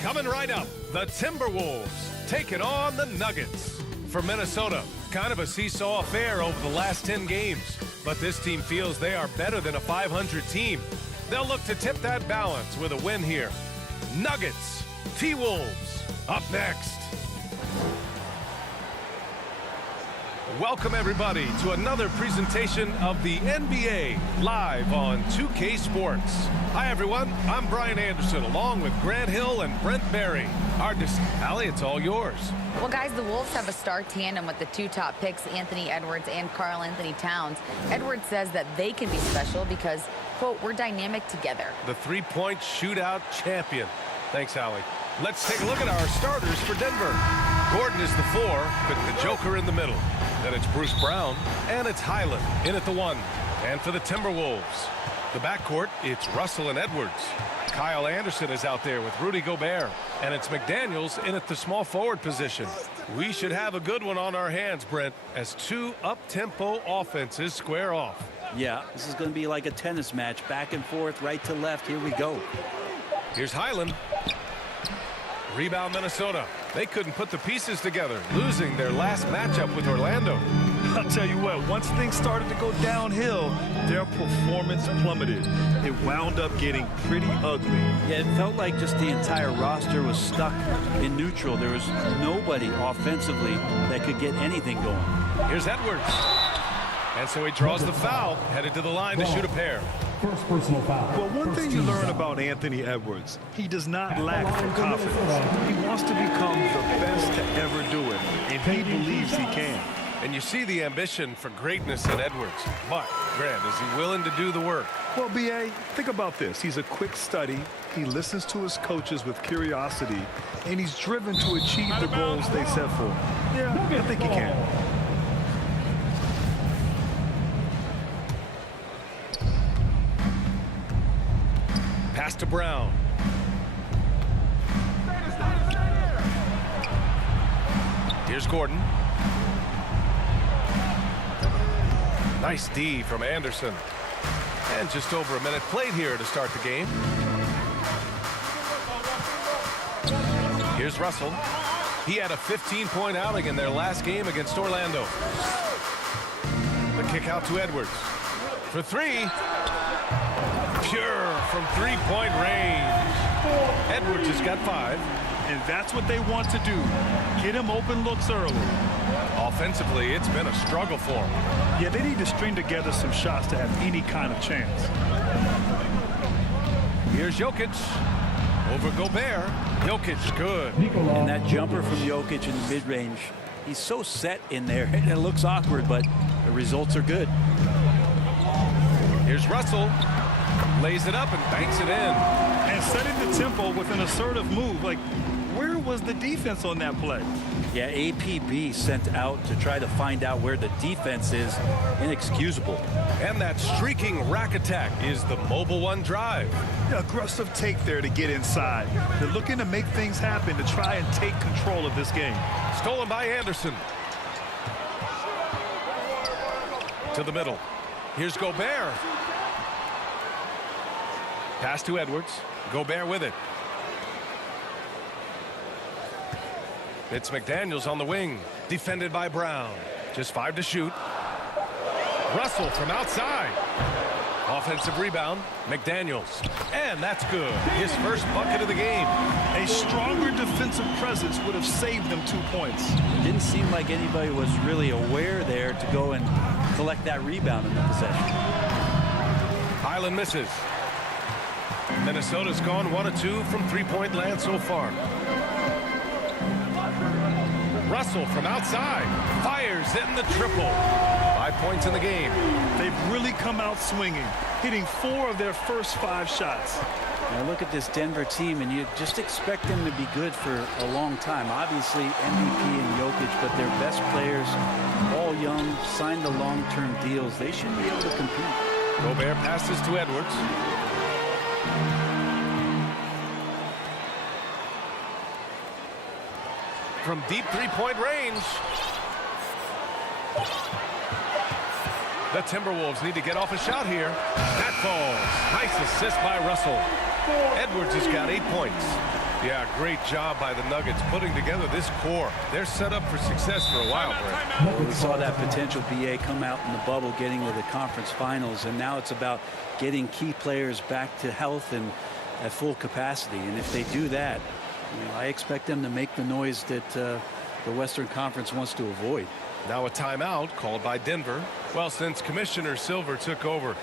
Coming right up, the Timberwolves taking on the Nuggets. For Minnesota, kind of a seesaw affair over the last 10 games. But this team feels they are better than a 500 team. They'll look to tip that balance with a win here. Nuggets, T-Wolves, up next. Welcome, everybody, to another presentation of the NBA live on 2K Sports. Hi, everyone. I'm Brian Anderson, along with Grant Hill and Brent Berry. Allie, it's all yours. Well, guys, the Wolves have a star tandem with the two top picks, Anthony Edwards and Karl Anthony Towns. Edwards says that they can be special because, quote, we're dynamic together. The three-point shootout champion. Thanks, Allie. Let's take a look at our starters for Denver. Gordon is the 4, with the Joker in the middle. Then it's Bruce Brown, and it's Highland in at the 1. And for the Timberwolves, the backcourt, it's Russell and Edwards. Kyle Anderson is out there with Rudy Gobert, and it's McDaniels in at the small forward position. We should have a good one on our hands, Brent, as two up-tempo offenses square off. Yeah, this is going to be like a tennis match, back and forth, right to left. Here we go. Here's Highland. Rebound Minnesota. They couldn't put the pieces together, losing their last matchup with Orlando. I'll tell you what, once things started to go downhill, their performance plummeted. It wound up getting pretty ugly. Yeah, it felt like just the entire roster was stuck in neutral. There was nobody offensively that could get anything going. Here's Edwards. And so he draws the foul, headed to the line to shoot a pair. First personal foul. Well, one thing you learn about Anthony Edwards, he does not lack for confidence. He wants to become the best to ever do it, and he believes he can. And you see the ambition for greatness in Edwards. But, Grant, is he willing to do the work? Well, B.A., think about this. He's a quick study. He listens to his coaches with curiosity, and he's driven to achieve the goals they set for him. Yeah, I think he can. Pass to Brown. Here's Gordon. Nice D from Anderson. And just over a minute played here to start the game. Here's Russell. He had a 15-point outing in their last game against Orlando. The kick out to Edwards. For 3. Pure from three-point range. Edwards has got 5. And that's what they want to do. Get him open looks early. Offensively, it's been a struggle for him. Yeah, they need to string together some shots to have any kind of chance. Here's Jokic. Over Gobert. Jokic, good. And that jumper from Jokic in the mid-range, he's so set in there, and it looks awkward, but the results are good. Here's Russell. Lays it up and banks it in. And setting the tempo with an assertive move. Like, where was the defense on that play? Yeah, APB sent out to try to find out where the defense is. Inexcusable. And that streaking rack attack is the mobile one drive. Yeah, aggressive take there to get inside. They're looking to make things happen to try and take control of this game. Stolen by Anderson. To the middle. Here's Gobert. Pass to Edwards. Gobert with it. It's McDaniels on the wing. Defended by Brown. Just 5 to shoot. Russell from outside. Offensive rebound. McDaniels. And that's good. His first bucket of the game. A stronger defensive presence would have saved them 2 points. It didn't seem like anybody was really aware there to go and collect that rebound in the possession. Highland misses. Minnesota's gone 1 of 2 from three-point land so far. Russell from outside fires in the triple. 5 points in the game. They've really come out swinging, hitting 4 of their first 5 shots. Now look at this Denver team, and you just expect them to be good for a long time. Obviously, MVP and Jokic, but their best players, all young, signed the long-term deals. They should be able to compete. Gobert passes to Edwards. From deep three-point range. The Timberwolves need to get off a shot here. That falls. Nice assist by Russell. Edwards has got 8 points. Yeah, great job by the Nuggets putting together this core. They're set up for success for a while, Brad. Well, we saw that potential BA come out in the bubble, getting to the conference finals, and now it's about getting key players back to health and at full capacity. And if they do that, I expect them to make the noise that the Western Conference wants to avoid. Now a timeout called by Denver. Well, since Commissioner Silver took over,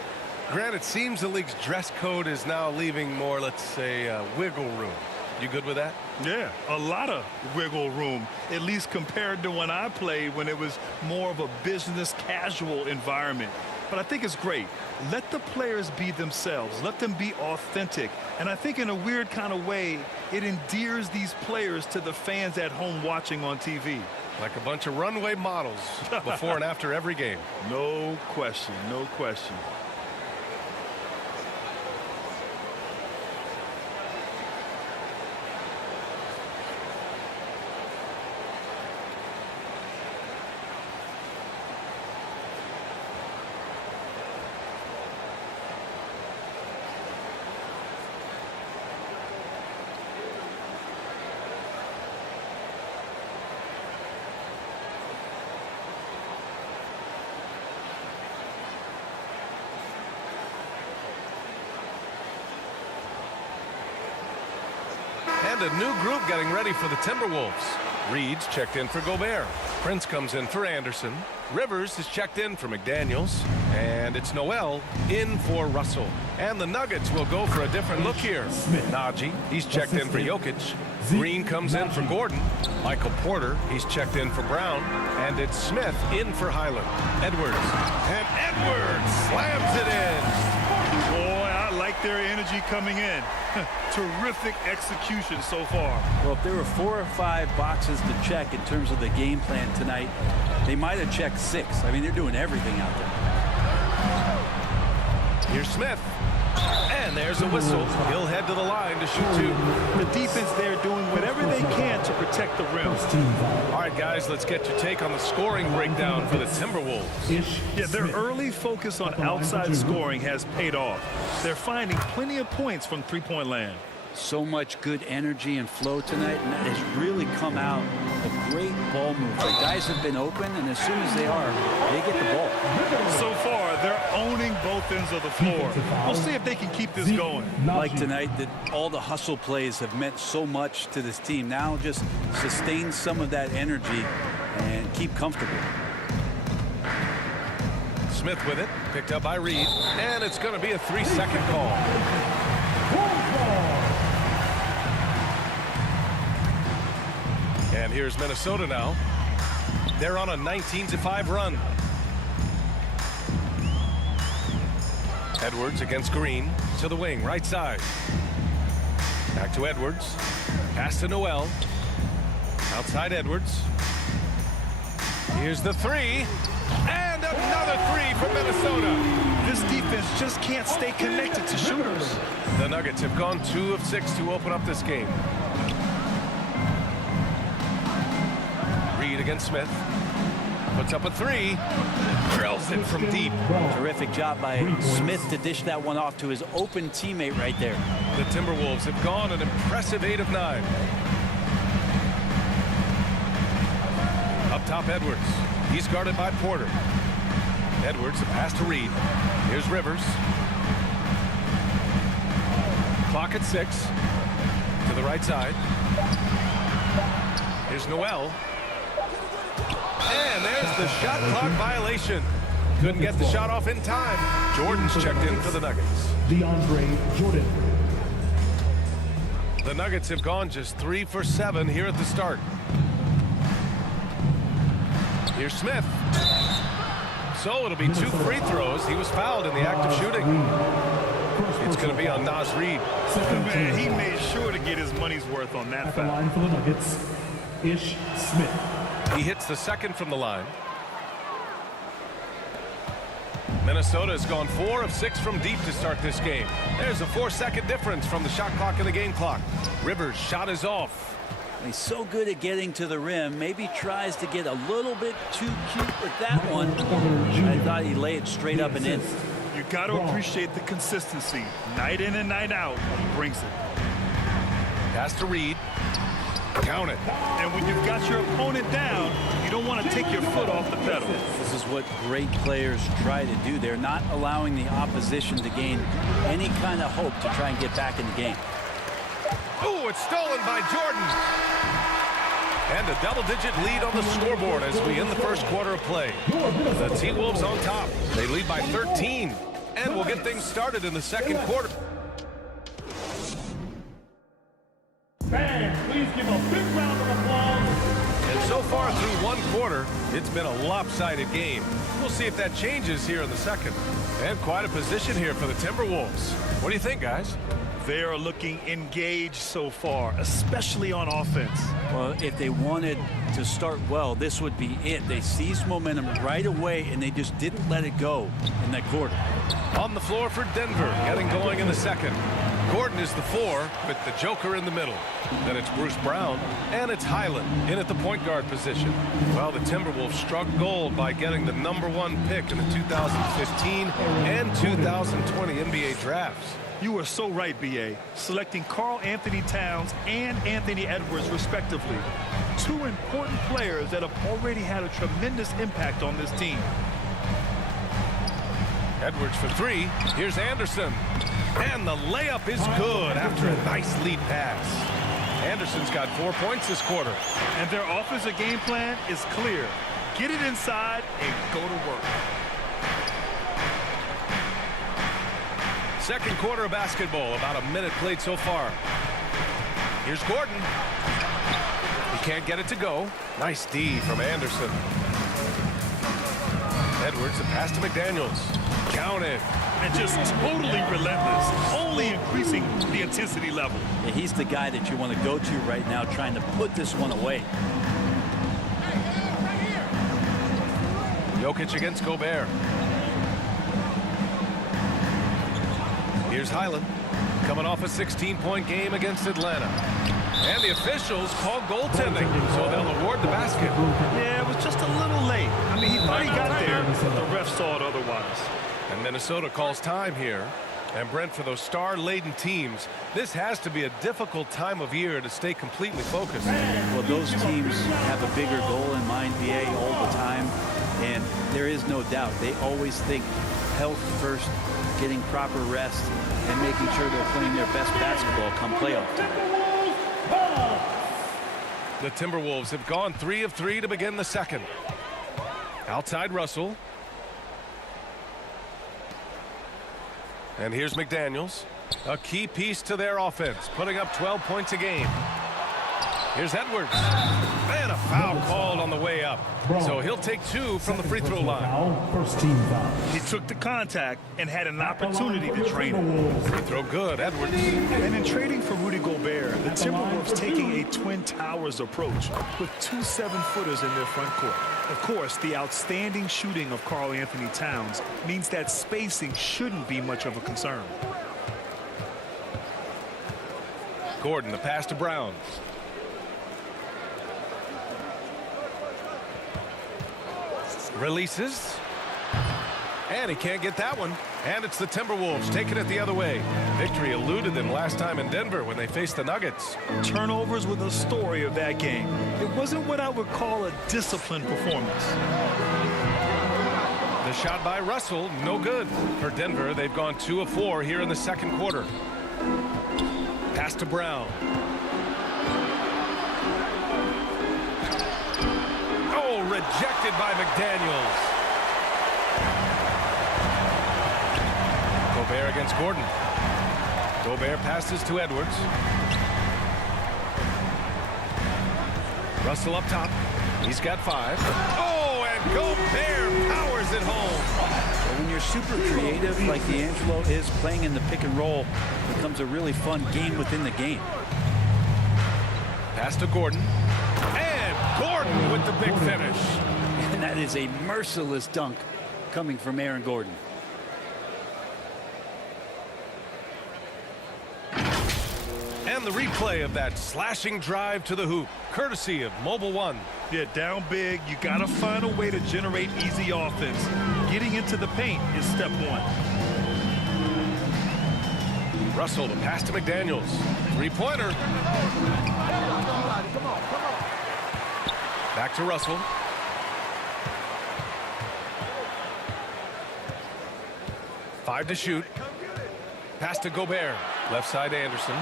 Grant, it seems the league's dress code is now leaving more, let's say, wiggle room. You good with that? Yeah, a lot of wiggle room, at least compared to when I played, when it was more of a business casual environment. But I think it's great. Let the players be themselves. Let them be authentic. And I think in a weird kind of way, it endears these players to the fans at home watching on TV. Like a bunch of runway models before and after every game. No question, no question. And a new group getting ready for the Timberwolves. Reed's checked in for Gobert. Prince comes in for Anderson. Rivers is checked in for McDaniels. And it's Noel in for Russell. And the Nuggets will go for a different look here. Najee, he's checked in for Jokic. Green comes in for Gordon. Michael Porter, he's checked in for Brown. And it's Smith in for Highland. Edwards. And Edwards slams it in. Boy, I like their energy coming in. Terrific execution so far. Well, if there were 4 or 5 boxes to check in terms of the game plan tonight, they might have checked 6. I mean, they're doing everything out there. Here's Smith. And there's a whistle. He'll head to the line to shoot 2. The defense there doing whatever they can to protect the rim. All right, guys, let's get your take on the scoring breakdown for the Timberwolves. Yeah, their early focus on outside scoring has paid off. They're finding plenty of points from three-point land. So much good energy and flow tonight, and that has really come out a great ball move. The guys have been open, and as soon as they are, they get the ball. So far, they're owning both ends of the floor. We'll see if they can keep this going. Like tonight, that all the hustle plays have meant so much to this team. Now just sustain some of that energy and keep comfortable. Smith with it, picked up by Reed, and it's going to be a 3-second call. And here's Minnesota now. They're on a 19-5 run. Edwards against Green to the wing, right side. Back to Edwards. Pass to Noel. Outside Edwards. Here's the 3. And another 3 for Minnesota. This defense just can't stay connected to shooters. The Nuggets have gone 2 of 6 to open up this game. Reed against Smith. Puts up a 3. Drills it from deep. Terrific job by Smith to dish that one off to his open teammate right there. The Timberwolves have gone an impressive 8 of 9. Up top, Edwards. He's guarded by Porter. Edwards, a pass to Reed. Here's Rivers. Clock at 6. To the right side. Here's Noel. And there's the shot clock violation. Couldn't get the shot off in time. Jordan's checked in for the Nuggets. DeAndre Jordan. The Nuggets have gone just 3 for 7 here at the start. Here's Smith. So it'll be 2 free throws. He was fouled in the act of shooting. It's going to be on Naz Reid. Man, he made sure to get his money's worth on that At the foul. line for the Nuggets, Ish Smith. He hits the second from the line. Minnesota has gone 4 of 6 from deep to start this game. There's a 4-second difference from the shot clock and the game clock. Rivers' shot is off. He's so good at getting to the rim. Maybe tries to get a little bit too cute with that one. I thought he'd lay it straight up and in. You got to appreciate the consistency. Night in and night out, he brings it. Pass to Reed. Count it. And when you've got your opponent down, you don't want to take your foot off the pedal. This is what great players try to do. They're not allowing the opposition to gain any kind of hope to try and get back in the game. Oh, it's stolen by Jordan. And a double-digit lead on the scoreboard as we end the first quarter of play. The T-Wolves on top. They lead by 13. And we'll get things started in the second quarter. Fans, please give a big round of applause. And so far through one quarter, it's been a lopsided game. We'll see if that changes here in the second. And quite a position here for the Timberwolves. What do you think, guys? They are looking engaged so far, especially on offense. Well, if they wanted to start well, this would be it. They seized momentum right away, and they just didn't let it go in that quarter. On the floor for Denver, getting going in the second. Gordon is the 4 with the Joker in the middle. Then it's Bruce Brown, and it's Highland in at the point guard position. Well, the Timberwolves struck gold by getting the #1 pick in the 2015 and 2020 NBA drafts. You are so right, B.A. Selecting Karl Anthony Towns and Anthony Edwards, respectively. Two important players that have already had a tremendous impact on this team. Edwards for 3. Here's Anderson. And the layup is good after a nice lead pass. Anderson's got 4 points this quarter. And their offensive game plan is clear. Get it inside and go to work. Second quarter of basketball, about a minute played so far. Here's Gordon. He can't get it to go. Nice D from Anderson. Edwards, the pass to McDaniels. Count it. And just totally relentless, only increasing the intensity level. Yeah, he's the guy that you want to go to right now, trying to put this one away. Jokic against Gobert. Here's Highland, coming off a 16-point game against Atlanta. And the officials call goaltending, so they'll award the basket. Yeah, it was just a little late. I mean, he thought he got there, but the ref saw it otherwise. And Minnesota calls time here. And Brent, for those star-laden teams, this has to be a difficult time of year to stay completely focused. Well, those teams have a bigger goal in mind, BA, all the time. And there is no doubt, they always think health first, getting proper rest, and making sure they're playing their best basketball come playoff time. The Timberwolves have gone 3 of 3 to begin the second. Outside Russell. And here's McDaniels, a key piece to their offense, putting up 12 points a game. Here's Edwards. And a foul called on the way up. So he'll take 2 from the free throw line. First team foul. He took the contact and had an opportunity to train it. Free throw good, Edwards. And in trading for Rudy Gobert, the Timberwolves taking a Twin Towers approach with 2 7-footers in their front court. Of course, the outstanding shooting of Karl Anthony Towns means that spacing shouldn't be much of a concern. Gordon, the pass to Brown. Releases. And he can't get that one. And it's the Timberwolves taking it the other way. Victory eluded them last time in Denver when they faced the Nuggets. Turnovers were the story of that game. It wasn't what I would call a disciplined performance. The shot by Russell, no good. For Denver, they've gone 2 of 4 here in the second quarter. Pass to Brown. Oh, rejected by McDaniels. Gobert against Gordon. Gobert passes to Edwards. Russell up top. He's got 5. Oh, and Gobert powers it home. When you're super creative like D'Angelo is, playing in the pick and roll becomes a really fun game within the game. Pass to Gordon. And Gordon with the big finish. And that is a merciless dunk coming from Aaron Gordon. And the replay of that slashing drive to the hoop, courtesy of Mobile One. Yeah, down big, you got to find a way to generate easy offense. Getting into the paint is step 1. Russell to pass to McDaniels. Three-pointer. Back to Russell. Five to shoot. Pass to Gobert. Left side Anderson.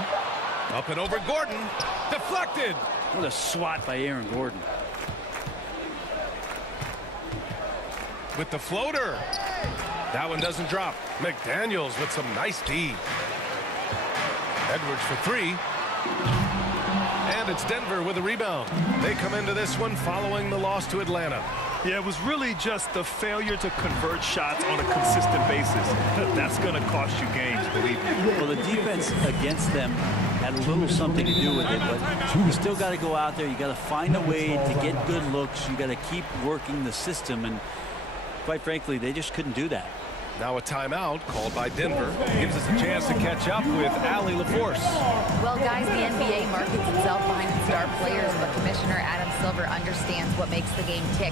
Up and over Gordon. Deflected. What a swat by Aaron Gordon. With the floater. That one doesn't drop. McDaniels with some nice D. Edwards for three. And it's Denver with a rebound. They come into this one following the loss to Atlanta. Yeah, it was really just the failure to convert shots on a consistent basis. That's going to cost you games, believe me. Well, the defense against them had a little something to do with it, but you still got to go out there. You got to find a way to get good looks. You got to keep working the system, and quite frankly, they just couldn't do that. Now a timeout called by Denver gives us a chance to catch up with Allie LaForce. Well, guys, the NBA markets itself behind its star players, but Commissioner Adam Silver understands what makes the game tick.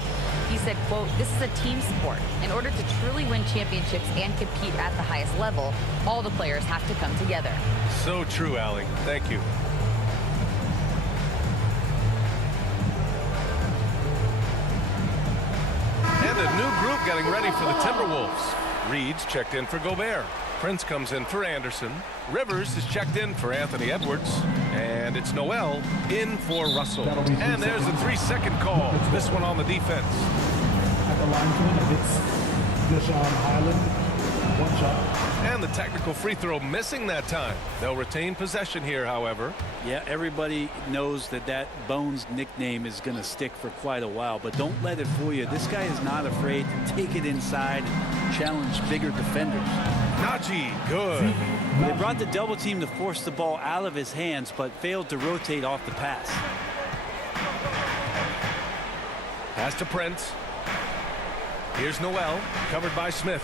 He said, quote, "This is a team sport. In order to truly win championships and compete at the highest level, all the players have to come together." So true, Allie. Thank you. And a new group getting ready for the Timberwolves. Reed's checked in for Gobert. Prince comes in for Anderson. Rivers is checked in for Anthony Edwards. And it's Noel in for Russell. And there's a 3-second call. This one on the defense. At the line for the Nuggets, Deshaun Highland, one shot. And the technical free throw missing that time. They'll retain possession here, however. Yeah, everybody knows that that Bones nickname is going to stick for quite a while, but don't let it fool you. This guy is not afraid to take it inside and challenge bigger defenders. Najee, good. They brought the double team to force the ball out of his hands, but failed to rotate off the pass. Pass to Prince. Here's Noel, covered by Smith.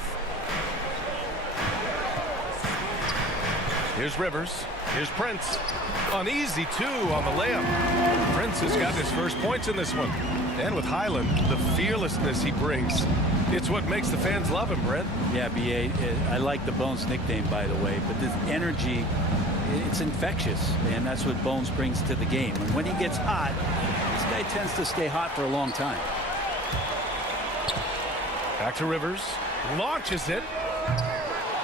Here's Rivers. Here's Prince. An easy two on the layup. Prince has got his first points in this one. And with Highland, the fearlessness he brings. It's what makes the fans love him, Brent. Yeah, B.A., I like the Bones nickname, by the way, but this energy, it's infectious, and that's what Bones brings to the game. And when he gets hot, this guy tends to stay hot for a long time. Back to Rivers. Launches it.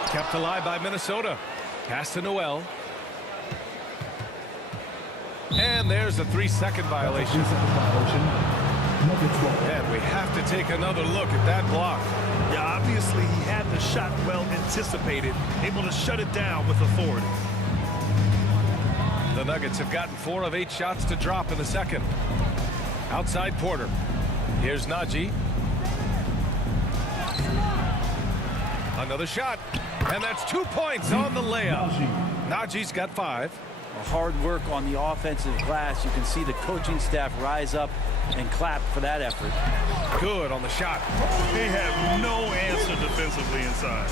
Kept alive by Minnesota. Pass to Noel. And there's a 3-second violation. And we have to take another look at that block. Yeah, obviously he had the shot well anticipated, able to shut it down with authority. The Nuggets have gotten 4 of 8 shots to drop in the second. Outside Porter. Here's Najee. Another shot. And that's 2 points on the layup. Najee's got 5. Hard work on the offensive glass. You can see the coaching staff rise up and clap for that effort. Good on the shot. They have no answer defensively inside.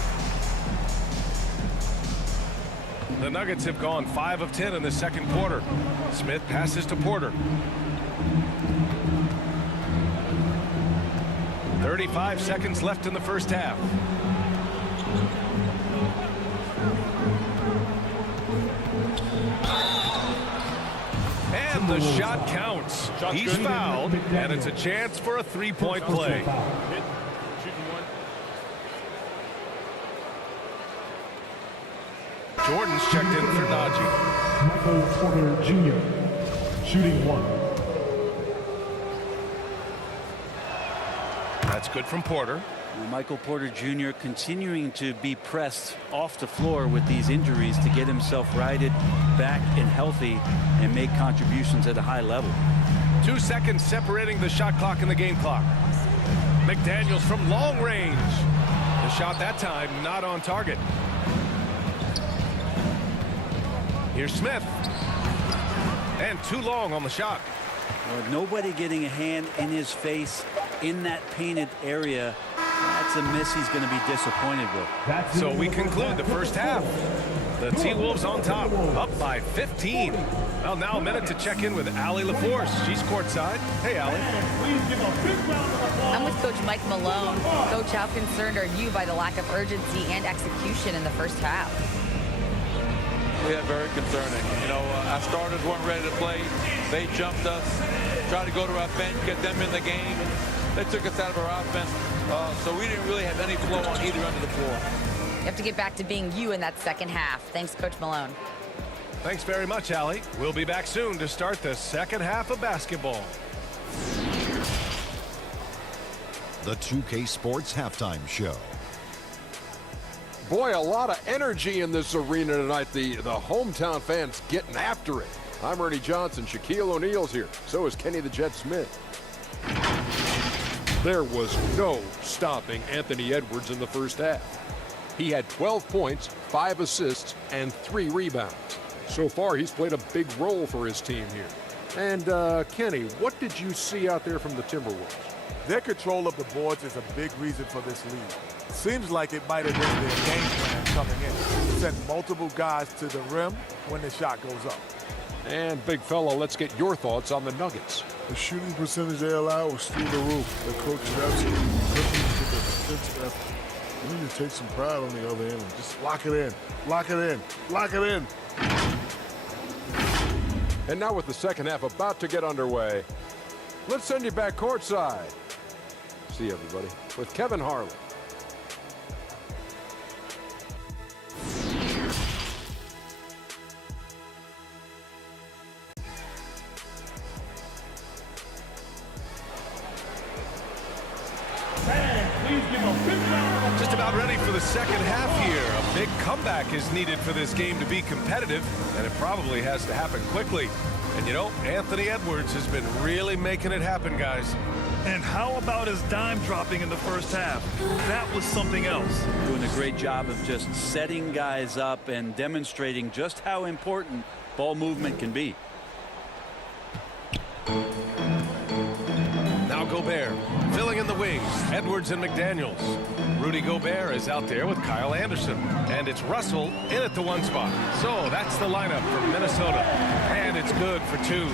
The Nuggets have gone 5 of 10 in the second quarter. Smith passes to Porter. 35 seconds left in the first half. And the shot counts. He's fouled, and it's a chance for a 3-point play. Jordan's checked in for Najee. Michael Porter Jr. shooting 1. That's good from Porter. Michael Porter Jr. continuing to be pressed off the floor with these injuries to get himself righted back and healthy and make contributions at a high level. 2 seconds separating the shot clock and the game clock. McDaniels from long range. The shot that time not on target. Here's Smith. And too long on the shot. Well, nobody getting a hand in his face in that painted area. That's a miss he's going to be disappointed with. So we conclude the first half. The T-Wolves on top, up by 15. Well, now a minute to check in with Allie LaForce. She's courtside. Hey, Allie. Please give a big round of applause. I'm with Coach Mike Malone. Coach, how concerned are you by the lack of urgency and execution in the first half? Yeah, very concerning. You know, our starters weren't ready to play. They jumped us, tried to go to our bench, get them in the game. They took us out of our offense, so we didn't really have any flow on either end of the floor. You have to get back to being you in that second half. Thanks, Coach Malone. Thanks very much, Allie. We'll be back soon to start the second half of basketball. The 2K Sports Halftime Show. Boy, a lot of energy in this arena tonight. The hometown fans getting after it. I'm Ernie Johnson. Shaquille O'Neal's here. So is Kenny the Jet Smith. There was no stopping Anthony Edwards in the first half. He had 12 points, 5 assists, and 3 rebounds. So far, he's played a big role for his team here. And, Kenny, what did you see out there from the Timberwolves? Their control of the boards is a big reason for this lead. Seems like it might have been their game plan coming in. Send multiple guys to the rim when the shot goes up. And, big fella, let's get your thoughts on the Nuggets. The shooting percentage they allow was through the roof. The coach is absolutely looking to the defensive effort. We need to take some pride on the other end and just lock it in, lock it in, lock it in. And now with the second half about to get underway, let's send you back courtside. See you, everybody, with Kevin Harlan. Just about ready for the second half here. A big comeback is needed for this game to be competitive, and it probably has to happen quickly. And you know, Anthony Edwards has been really making it happen, guys. And how about his dime dropping in the first half? That was something else. Doing a great job of just setting guys up and demonstrating just how important ball movement can be. Now Gobert, filling in the wings, Edwards and McDaniels. Rudy Gobert is out there with Kyle Anderson. And it's Russell in at the 1 spot. So that's the lineup for Minnesota. And it's good for 2.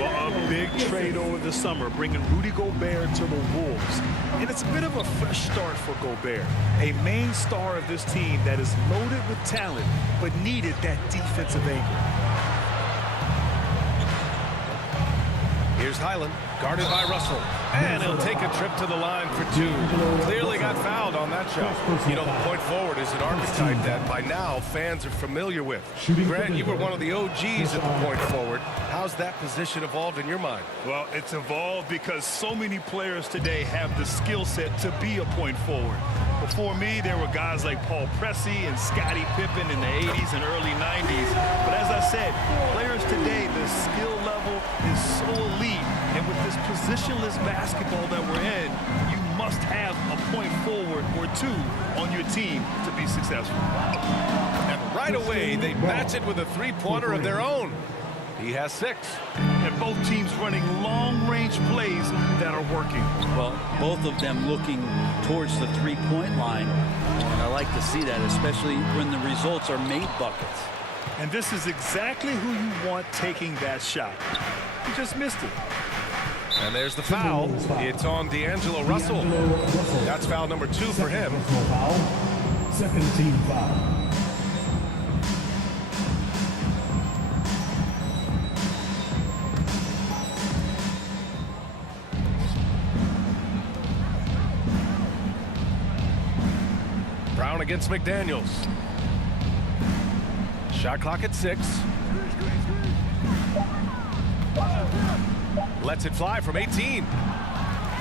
Well, a big trade over the summer, bringing Rudy Gobert to the Wolves. And it's a bit of a fresh start for Gobert, a main star of this team that is loaded with talent, but needed that defensive anchor. Here's Highland, guarded by Russell. And he'll take a trip to the line for 2. Clearly got fouled on that shot. You know, the point forward is an archetype that by now fans are familiar with. Grant, you were one of the OGs at the point forward. How's that position evolved in your mind? Well, it's evolved because so many players today have the skill set to be a point forward. Before me, there were guys like Paul Pressey and Scottie Pippen in the 80s and early 90s. But as I said, players today, the skill level is so elite. And with this positionless basketball that we're in, you must have a point forward or 2 on your team to be successful. And right away, they match it with a three-pointer of their own. He has 6. And both teams running long-range plays that are working. Well, both of them looking towards the three-point line. And I like to see that, especially when the results are made buckets. And this is exactly who you want taking that shot. He just missed it. And there's the foul. It's on D'Angelo Russell. That's foul number 2 for him. Second team foul. Brown against McDaniels. Shot clock at 6. Lets it fly from 18.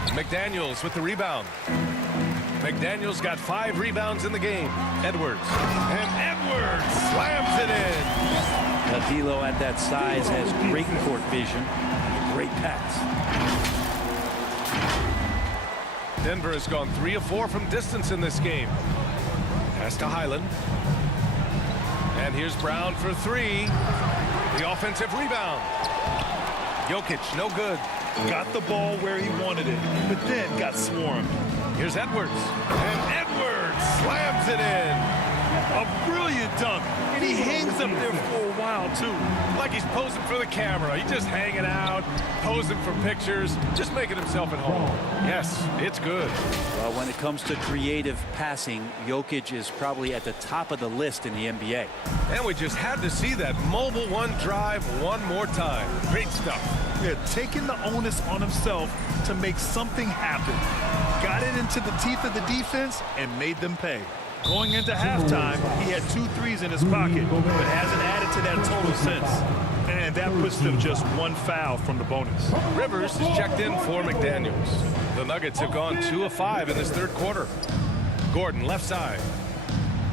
McDaniels with the rebound. McDaniels got 5 rebounds in the game. Edwards. And Edwards slams it in. D'Lo at that size has great court vision and a great pass. Denver has gone 3 of 4 from distance in this game. Pass to Highland. And here's Brown for 3. The offensive rebound. Jokic, no good. Got the ball where he wanted it, but then got swarmed. Here's Edwards. And Edwards slams it in. A brilliant dunk And he hangs up there for a while, too. Like he's posing for the camera. He's just hanging out, posing for pictures, just making himself at home. Yes, it's good. Well, when it comes to creative passing, Jokic is probably at the top of the list in the NBA. And we just had to see that mobile one drive one more time. Great stuff. Yeah, taking the onus on himself to make something happen. Got it into the teeth of the defense and made them pay. Going into halftime, he had 2 threes in his pocket, but hasn't added to that total since. And that puts them just 1 foul from the bonus. Rivers is checked in for McDaniels. The Nuggets have gone 2 of 5 in this third quarter. Gordon left side.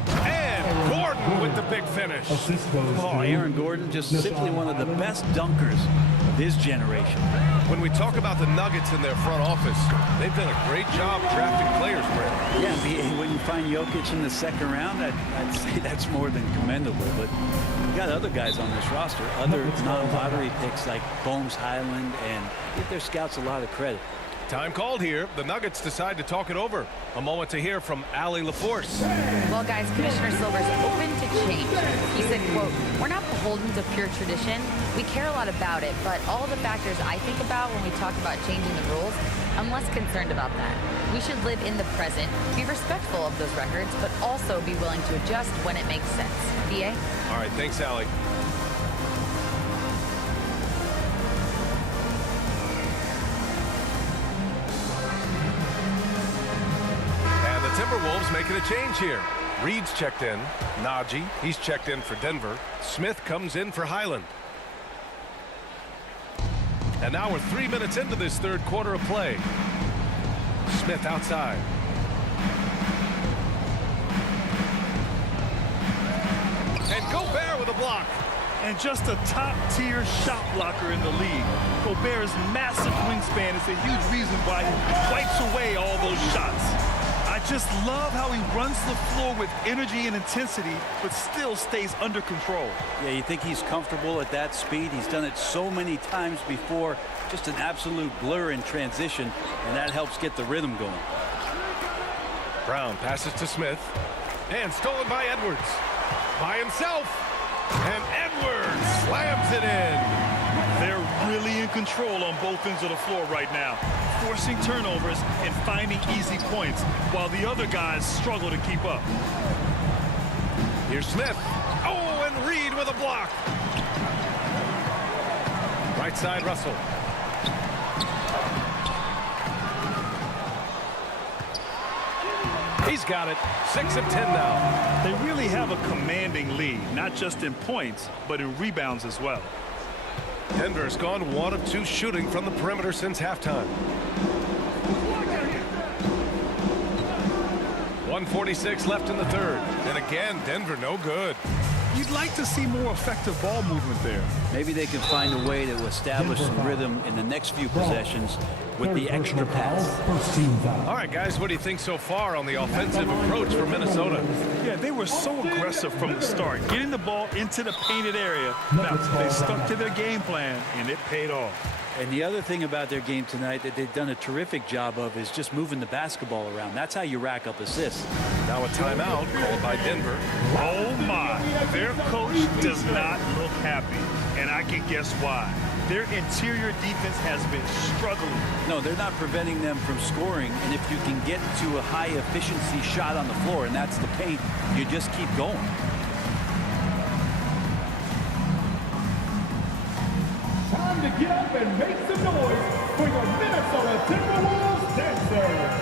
And Gordon with the big finish. Oh, Aaron Gordon, just simply one of the best dunkers of his generation. When we talk about the Nuggets in their front office, they've done a great job drafting players, Brent. Yeah, when you find Jokic in the second round, I'd say that's more than commendable. But you got other guys on this roster, other non-lottery picks like Bones Highland, and give their scouts a lot of credit. Time called here. The Nuggets decide to talk it over. A moment to hear from Allie LaForce. Well, guys, Commissioner Silver's open to change. He said, quote, "We're not beholden to pure tradition. We care a lot about it, but all the factors I think about when we talk about changing the rules, I'm less concerned about that. We should live in the present, be respectful of those records, but also be willing to adjust when it makes sense." DA? All right, thanks, Allie. Timberwolves making a change here. Reed's checked in. Najee, he's checked in for Denver. Smith comes in for Highland. And now we're 3 minutes into this third quarter of play. Smith outside. And Gobert with a block. And just a top-tier shot blocker in the league. Gobert's massive wingspan is a huge reason why he wipes away all those shots. I just love how he runs the floor with energy and intensity, but still stays under control. Yeah, you think he's comfortable at that speed. He's done it so many times before. Just an absolute blur in transition, and that helps get the rhythm going. Brown passes to Smith. And stolen by Edwards. By himself. And Edwards slams it in. They're really in control on both ends of the floor right now, forcing turnovers and finding easy points while the other guys struggle to keep up. Here's Smith. Oh, and Reed with a block. Right side, Russell. He's got it. 6 of 10 now. They really have a commanding lead, not just in points, but in rebounds as well. Denver's gone 1 of 2 shooting from the perimeter since halftime. 1:46 left in the third. And again, Denver no good. You'd like to see more effective ball movement there. Maybe they could find a way to establish some rhythm in the next few possessions with the extra pass. All right, guys, what do you think so far on the offensive approach for Minnesota? Yeah, they were so aggressive from the start, getting the ball into the painted area. Now, they stuck to their game plan, and it paid off. And the other thing about their game tonight that they've done a terrific job of is just moving the basketball around. That's how you rack up assists. Now a timeout called by Denver. Oh, my. Their coach does not look happy, and I can guess why. Their interior defense has been struggling. No, they're not preventing them from scoring, and if you can get to a high-efficiency shot on the floor, and that's the paint, you just keep going. Time to get up and make some noise for your Minnesota Timberwolves dancers.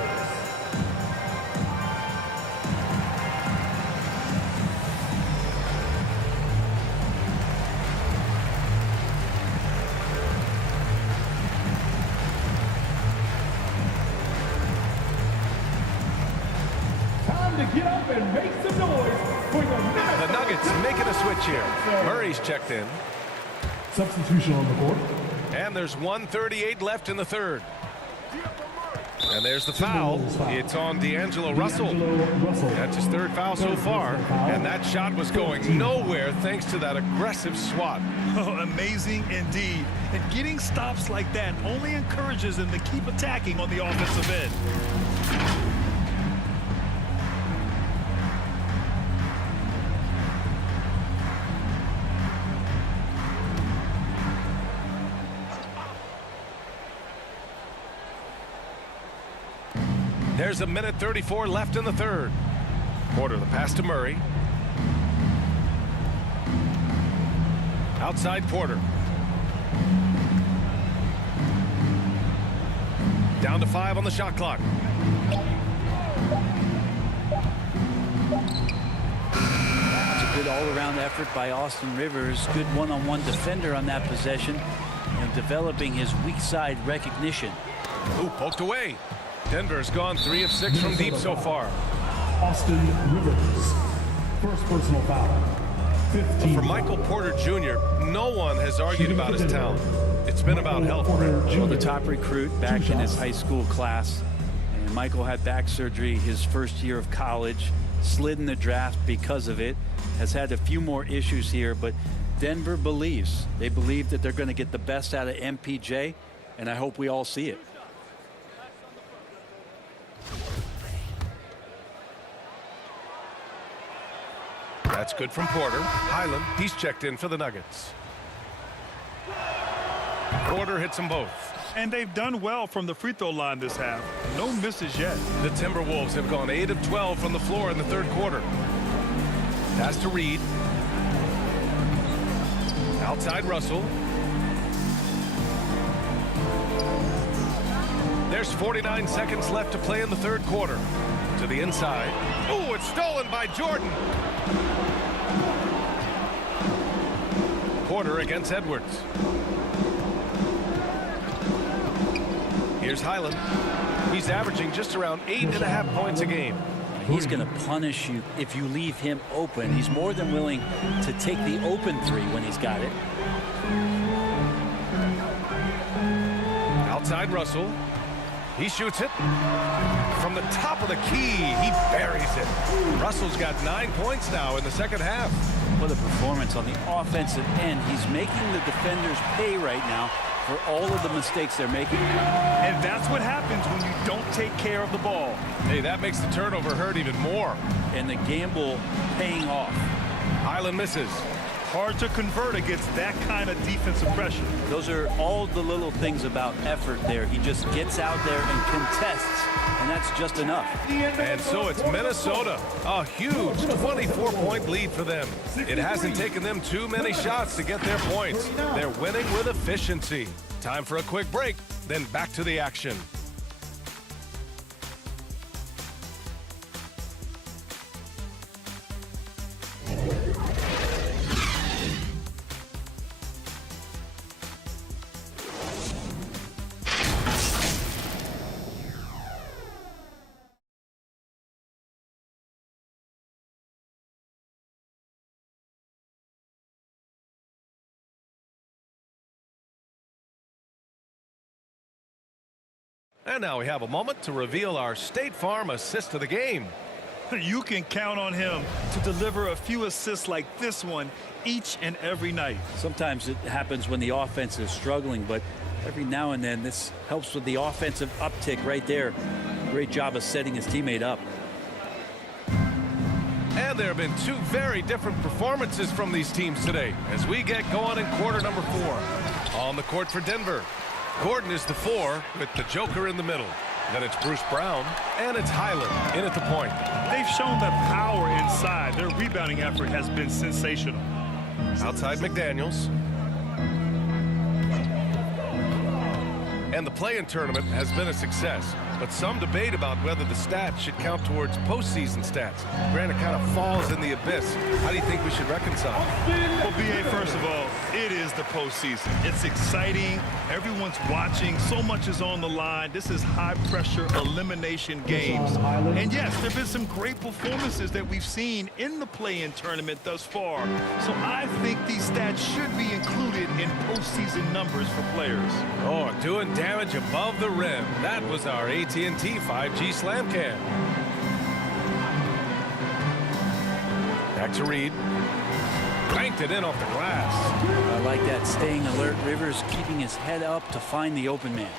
Time to get up and make some noise for your Minnesota. The Nuggets making a switch here. Murray's checked in. Substitution on the court. And there's 1:38 left in the third. And there's the foul. It's on D'Angelo Russell. That's his third foul so far. And that shot was going nowhere thanks to that aggressive swat. Oh, amazing indeed. And getting stops like that only encourages them to keep attacking on the offensive end. There's a minute 34 left in the third. Porter the pass to Murray. Outside Porter. Down to 5 on the shot clock. It's a good all-around effort by Austin Rivers. Good one-on-one defender on that possession and developing his weak side recognition. Ooh, poked away. Denver's gone 3 of 6 from deep so far. Austin Rivers, first personal foul. 15. For Michael Porter Jr., no one has argued about his talent. It's been about health. Well, the top recruit back in his high school class. And Michael had back surgery his first year of college. Slid in the draft because of it. Has had a few more issues here, but Denver believes. They believe that they're going to get the best out of MPJ, and I hope we all see it. That's good from Porter. Highland, he's checked in for the Nuggets. Porter hits them both. And they've done well from the free throw line this half. No misses yet. The Timberwolves have gone 8 of 12 from the floor in the third quarter. Pass to Reed. Outside Russell. There's 49 seconds left to play in the third quarter. To the inside. Oh, it's stolen by Jordan. Porter against Edwards. Here's Highland. He's averaging just around 8.5 points a game. He's going to punish you if you leave him open. He's more than willing to take the open three when he's got it. Outside Russell. He shoots it. From the top of the key, he buries it. Russell's got 9 points now in the second half. What a performance on the offensive end. He's making the defenders pay right now for all of the mistakes they're making. And that's what happens when you don't take care of the ball. Hey, that makes the turnover hurt even more. And the gamble paying off. Highland misses. Hard to convert against that kind of defensive pressure. Those are all the little things about effort there. He just gets out there and contests, and that's just enough. And so it's Minnesota. A huge 24-point lead for them. It hasn't taken them too many shots to get their points. They're winning with efficiency. Time for a quick break, then back to the action. And now we have a moment to reveal our State Farm assist of the game. You can count on him to deliver a few assists like this one each and every night. Sometimes it happens when the offense is struggling, but every now and then this helps with the offensive uptick right there. Great job of setting his teammate up. And there have been 2 very different performances from these teams today as we get going in quarter number 4. On the court for Denver, Gordon is the 4 with the Joker in the middle. Then it's Bruce Brown, and it's Highland in at the point. They've shown the power inside. Their rebounding effort has been sensational. Outside McDaniels. And the play-in tournament has been a success, but some debate about whether the stats should count towards postseason stats. Granted, kind of falls in the abyss. How do you think we should reconcile? Well, B.A., first of all, it is the postseason. It's exciting. Everyone's watching. So much is on the line. This is high-pressure elimination games. And yes, there have been some great performances that we've seen in the play-in tournament thus far. So I think these stats should be included in postseason numbers for players. Oh, doing damage above the rim. That was our AT&T 5G Slam Cam. Back to Reed. Banked it in off the glass. I like that, staying alert. Rivers keeping his head up to find the open man.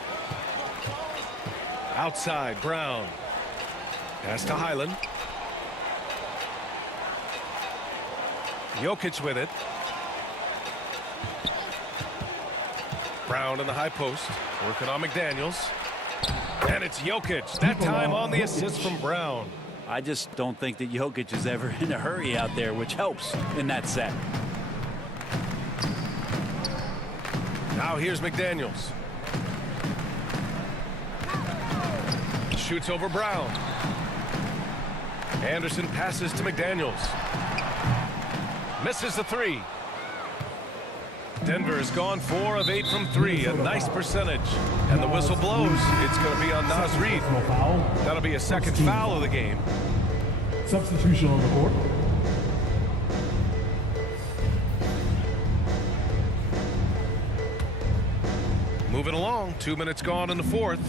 Outside, Brown. Pass to Highland. Jokic with it. Brown in the high post. Working on McDaniels. And it's Jokic, that time on the assist from Brown. I just don't think that Jokic is ever in a hurry out there, which helps in that set. Now here's McDaniels. Shoots over Brown. Anderson passes to McDaniels. Misses the three. Denver has gone 4 of 8 from 3, a nice percentage. And the whistle blows. It's going to be on Naz Reid. That'll be a second foul of the game. Substitution on the court. Moving along, 2 minutes gone in the fourth.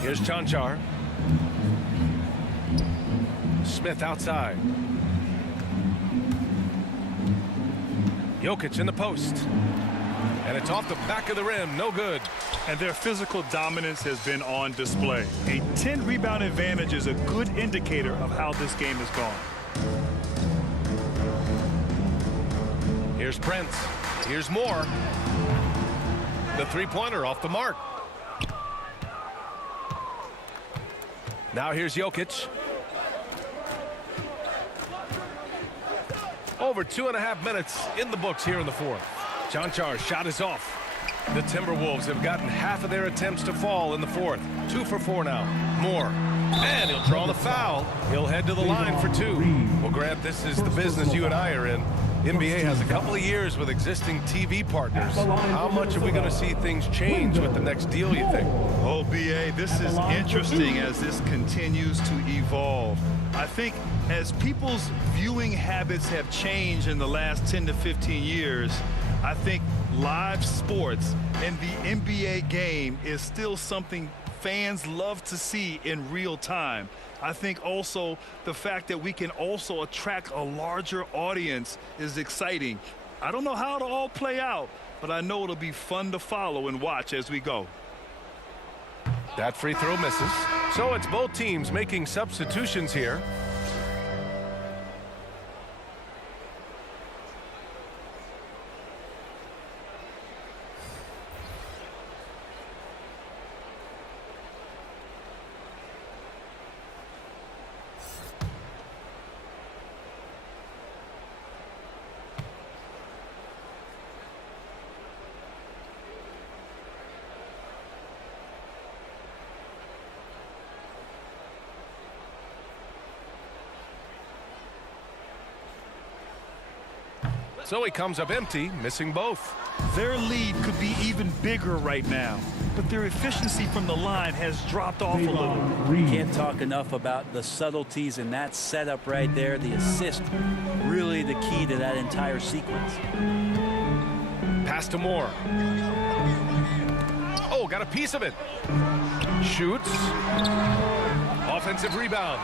Here's Chanchar. Smith outside. Jokic in the post. And it's off the back of the rim. No good. And their physical dominance has been on display. A 10-rebound advantage is a good indicator of how this game has gone. Here's Prince. Here's Moore. The three-pointer off the mark. Now here's Jokic. Over 2.5 minutes in the books here in the fourth. Chanchar's shot is off. The Timberwolves have gotten half of their attempts to fall in the fourth. 2 for 4 now. Moore. And he'll draw the foul. He'll head to the line for 2. Well, Grant, this is the business you and I are in. NBA has a couple of years with existing TV partners. How much are we going to see things change with the next deal, you think? Oh, B.A., this is interesting as this continues to evolve. I think as people's viewing habits have changed in the last 10 to 15 years, I think live sports and the NBA game is still something fans love to see in real time. I think also the fact that we can also attract a larger audience is exciting. I don't know how it'll all play out, but I know it'll be fun to follow and watch as we go. That free throw misses. So it's both teams making substitutions here. So he comes up empty, missing both. Their lead could be even bigger right now, but their efficiency from the line has dropped off a little. Can't talk enough about the subtleties in that setup right there. The assist, really the key to that entire sequence. Pass to Moore. Oh, got a piece of it. Shoots. Offensive rebound.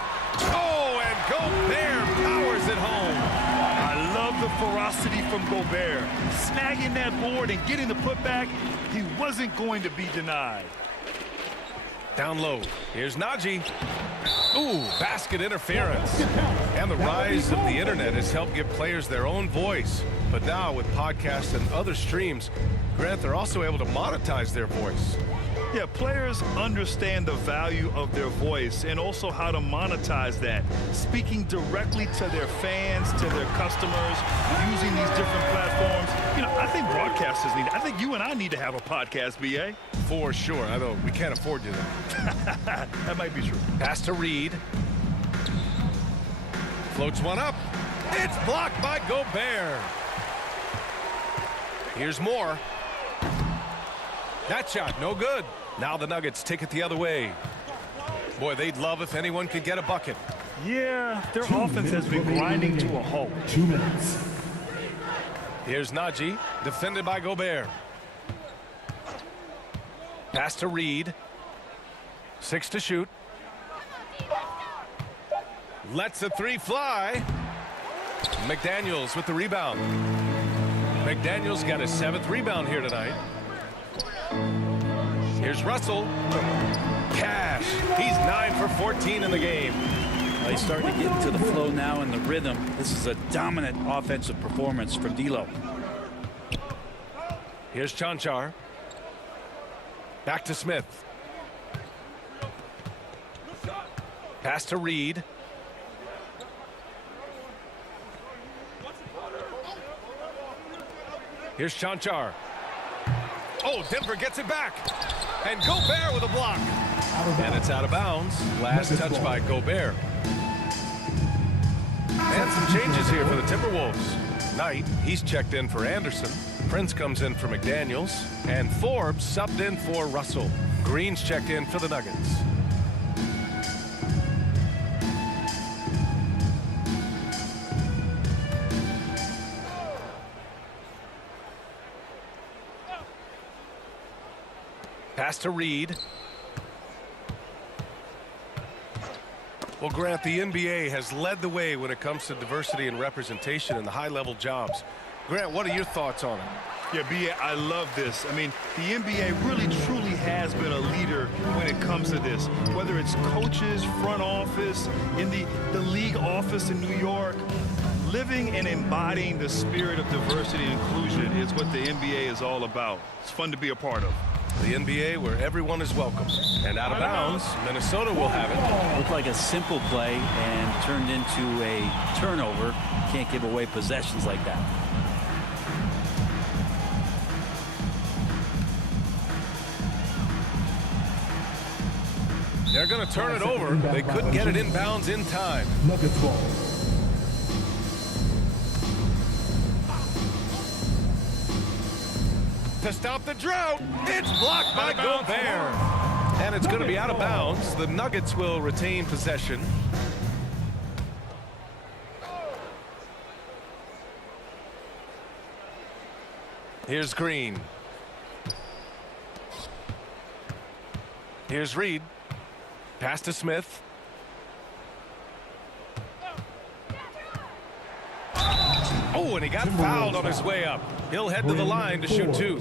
Oh, and Gobert powers it home. I love the ferocity from Gobert. Snagging that board and getting the putback, he wasn't going to be denied. Down low. Here's Najee. Ooh, basket interference. And the rise of the internet has helped give players their own voice. But now with podcasts and other streams, Grant, they're also able to monetize their voice. Yeah, players understand the value of their voice and also how to monetize that. Speaking directly to their fans, to their customers, using these different platforms. You know, I think broadcasters need, I think you and I need to have a podcast, B.A. For sure. I know we can't afford you though. That might be true. Pass to Reed. Floats one up. It's blocked by Gobert. Here's Moore. That shot, no good. Now the Nuggets take it the other way. Boy, they'd love if anyone could get a bucket. Yeah, their offense has been grinding to a halt. 2 minutes. Here's Najee, defended by Gobert. Pass to Reed. 6 to shoot. Lets the 3 fly. McDaniels with the rebound. McDaniels got his 7th rebound here tonight. Here's Russell. Cash. He's 9 for 14 in the game. Well, he's starting to get into the flow now and the rhythm. This is a dominant offensive performance from D'Lo. Here's Chanchar. Back to Smith. Pass to Reed. Here's Chanchar. Oh, Denver gets it back. And Gobert with a block. And it's out of bounds. Last touch by Gobert. And some changes here for the Timberwolves. Knight, he's checked in for Anderson. Prince comes in for McDaniels. And Forbes subbed in for Russell. Green's checked in for the Nuggets. Pass to Reed. Well, Grant, the NBA has led the way when it comes to diversity and representation in the high-level jobs. Grant, what are your thoughts on it? Yeah, B.A., I love this. I mean, the NBA really, truly has been a leader when it comes to this. Whether it's coaches, front office, in the league office in New York, living and embodying the spirit of diversity and inclusion is what the NBA is all about. It's fun to be a part of. The NBA where everyone is welcome. And out of bounds, Minnesota will have it. Looked like a simple play and turned into a turnover. Can't give away possessions like that. They're going to turn it over. They couldn't get it inbounds in time. Nuggets ball. To stop the drought, it's blocked by Gobert. And it's going to be out of bounds. The Nuggets will retain possession. Here's Green. Here's Reed. Pass to Smith. Oh, and he got fouled on his way up. He'll head to the line to shoot two.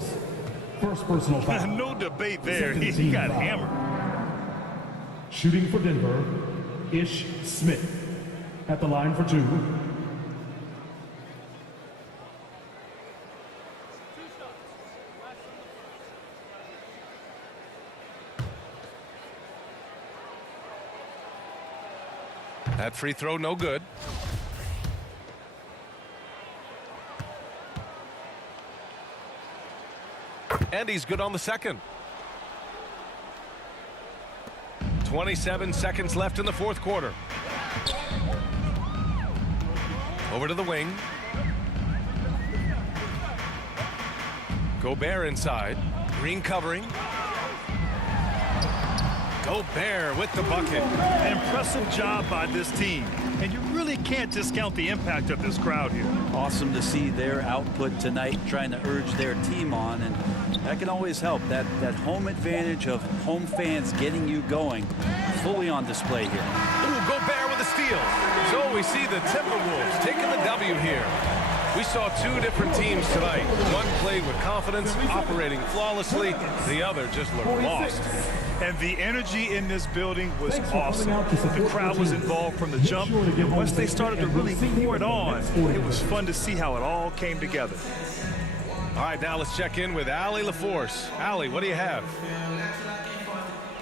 First personal foul. No debate there. He got hammered. Shooting for Denver, Ish Smith. At the line for two. That free throw no good. And he's good on the second. 27 seconds left in the fourth quarter. Over to the wing. Gobert inside. Green covering. Gobert with the bucket. An impressive job by this team. And you really can't discount the impact of this crowd here. Awesome to see their output tonight, trying to urge their team on, and that can always help. That home advantage of home fans getting you going, fully on display here. Ooh, Gobert with a steal. So we see the Timberwolves taking the W here. We saw two different teams tonight. One played with confidence, operating flawlessly. The other just looked lost. And the energy in this building was awesome. The crowd was involved from the jump. And once they started to really pour it on, it was fun to see how it all came together. All right, now let's check in with Allie LaForce. Allie, what do you have?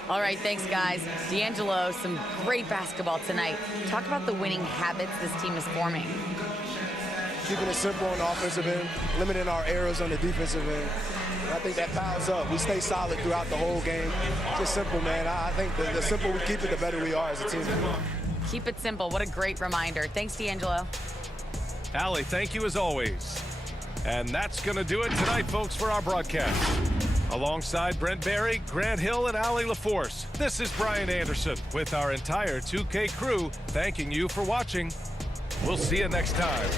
All right, thanks, guys. D'Angelo, some great basketball tonight. Talk about the winning habits this team is forming. Keeping it simple on the offensive end, limiting our errors on the defensive end. I think that piles up. We stay solid throughout the whole game. Just simple, man. I think the simpler we keep it, the better we are as a team. Keep it simple. What a great reminder. Thanks, D'Angelo. Allie, thank you as always. And that's going to do it tonight, folks, for our broadcast. Alongside Brent Barry, Grant Hill, and Allie LaForce, this is Brian Anderson with our entire 2K crew thanking you for watching. We'll see you next time.